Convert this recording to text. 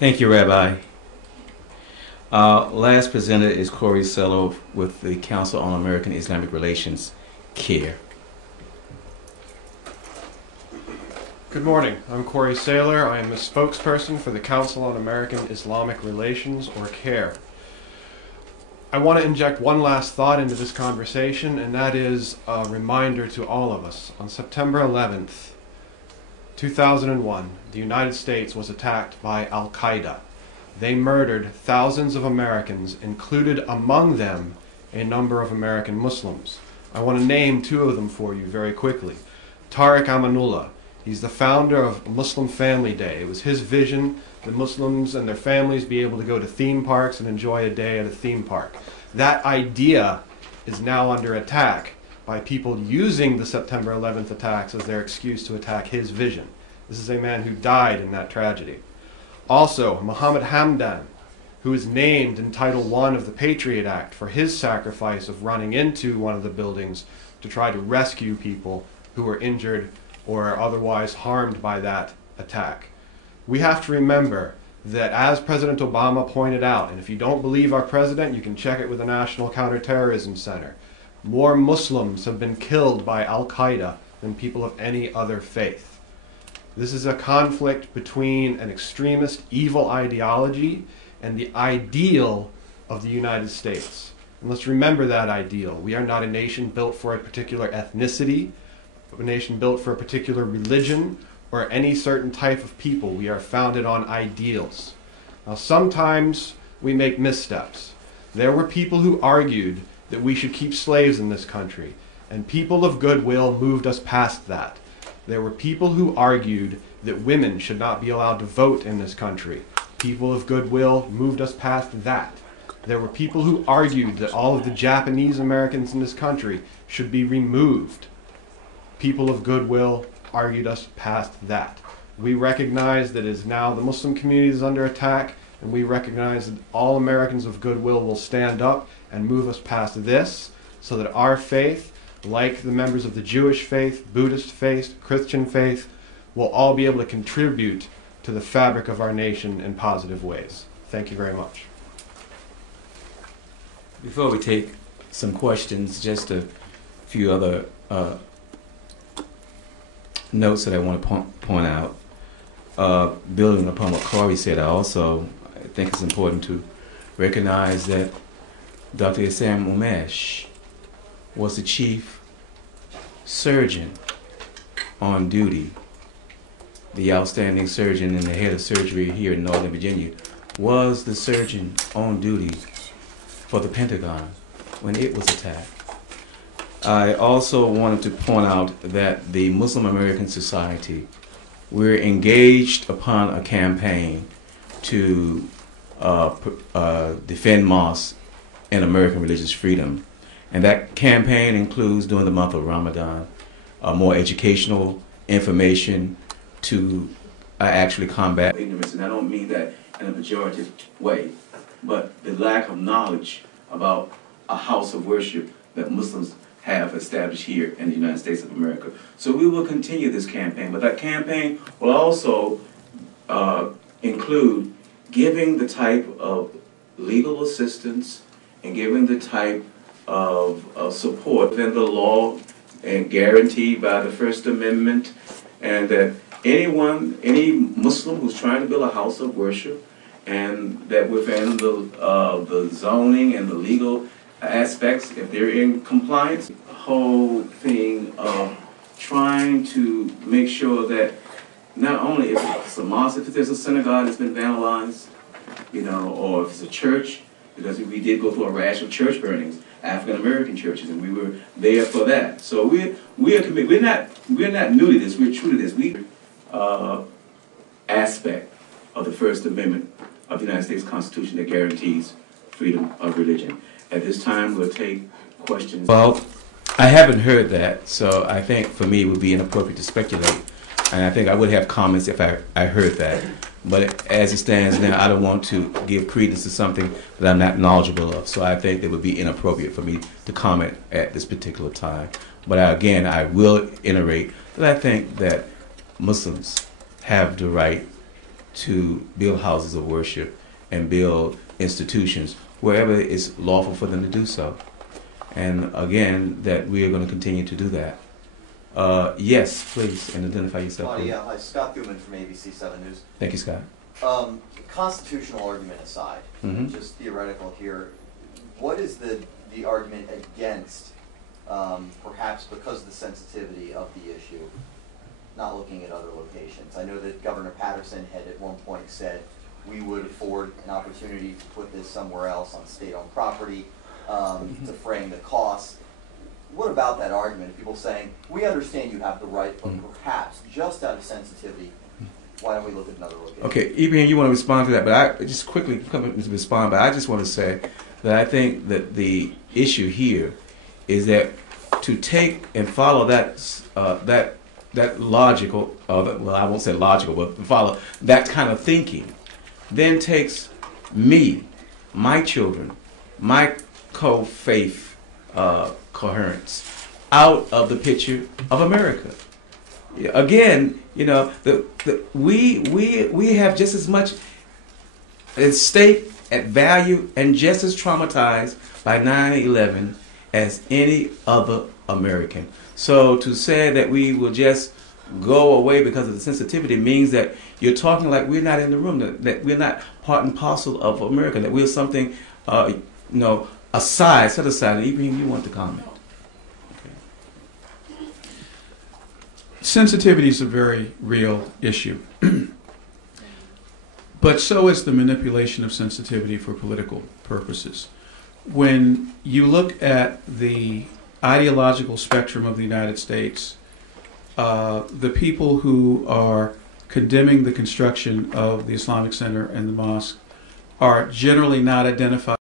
Thank you, Rabbi. Last presenter is Corey Sello with the Council on American Islamic Relations, CARE. Good morning. I'm Corey Saylor. I am a spokesperson for the Council on American Islamic Relations, or CARE. I want to inject one last thought into this conversation, and that is a reminder to all of us. On September 11th, 2001, the United States was attacked by Al-Qaeda. They murdered thousands of Americans, included among them a number of American Muslims. I want to name two of them for you very quickly. Tariq Amanullah. He's the founder of Muslim Family Day. It was his vision that Muslims and their families be able to go to theme parks and enjoy a day at a theme park. That idea is now under attack by people using the September 11th attacks as their excuse to attack his vision. This is a man who died in that tragedy. Also, Mohammed Hamdan, who is named in Title I of the Patriot Act for his sacrifice of running into one of the buildings to try to rescue people who were injured or otherwise harmed by that attack. We have to remember that, as President Obama pointed out, and if you don't believe our president, you can check it with the National Counterterrorism Center, more Muslims have been killed by Al-Qaeda than people of any other faith. This is a conflict between an extremist evil ideology and the ideal of the United States. And let's remember that ideal. We are not a nation built for a particular ethnicity, a nation built for a particular religion, or any certain type of people. We are founded on ideals. Now, sometimes we make missteps. There were people who argued that we should keep slaves in this country, and people of goodwill moved us past that. There were people who argued that women should not be allowed to vote in this country. People of goodwill moved us past that. There were people who argued that all of the Japanese Americans in this country should be removed. People of goodwill argued us past that. We recognize that it is now the Muslim community is under attack, and we recognize that all Americans of goodwill will stand up and move us past this, so that our faith, like the members of the Jewish faith, Buddhist faith, Christian faith, will all be able to contribute to the fabric of our nation in positive ways. Thank you very much. Before we take some questions, just a few other notes that I want to point out. Building upon what Corey said, I think it's important to recognize that Dr. Issam Umesh was the chief surgeon on duty. The outstanding surgeon and the head of surgery here in Northern Virginia was the surgeon on duty for the Pentagon when it was attacked. I also wanted to point out that the Muslim American Society, we're engaged upon a campaign to defend mosques and American religious freedom. And that campaign includes, during the month of Ramadan, more educational information to actually combat ignorance. And I don't mean that in a pejorative way, but the lack of knowledge about a house of worship that Muslims have established here in the United States of America. So we will continue this campaign, but that campaign will also include giving the type of legal assistance and giving the type of support within the law and guaranteed by the First Amendment, and that any Muslim who's trying to build a house of worship, and that within the zoning and the legal aspects, if they're in compliance, the whole thing of trying to make sure that not only if it's a mosque, if there's a synagogue that's been vandalized, or if it's a church, because we did go through a rash of church burnings, African American churches, and we were there for that. So we are committed. We're not new to this. We're true to this. We aspect of the First Amendment of the United States Constitution that guarantees freedom of religion. At this time, we'll take questions. Well, I haven't heard that, so I think for me it would be inappropriate to speculate. And I think I would have comments if I heard that. But as it stands now, I don't want to give credence to something that I'm not knowledgeable of. So I think it would be inappropriate for me to comment at this particular time. But again, I will iterate that I think that Muslims have the right to build houses of worship and build institutions wherever it's lawful for them to do so. And again, that we are going to continue to do that. Yes, please, and identify yourself. Oh, yeah, hi, Scott Goodman from ABC 7 News. Thank you, Scott. Constitutional argument aside, just theoretical here, what is the argument against, perhaps because of the sensitivity of the issue, not looking at other locations? I know that Governor Patterson had at one point said we would afford an opportunity to put this somewhere else on state-owned property to frame the costs. What about that argument? People saying, we understand you have the right, but perhaps, just out of sensitivity, why don't we look at another location? Okay, Ibrahim, you want to respond to that, but I just quickly come to respond, but I just want to say that I think that the issue here is that to take and follow that logical, well, I won't say logical, but follow that kind of thinking, then takes me, my children, my co-faith coherence out of the picture of America. Again, you know, we have just as much at stake, at value, and just as traumatized by 9/11 as any other American. So to say that we will just go away because of the sensitivity means that you're talking like we're not in the room, that we're not part and parcel of America, that we're something, set aside. And Ibrahim, you want to comment? Okay. Sensitivity is a very real issue. But so is the manipulation of sensitivity for political purposes. When you look at the ideological spectrum of the United States, the people who are condemning the construction of the Islamic Center and the mosque are generally not identified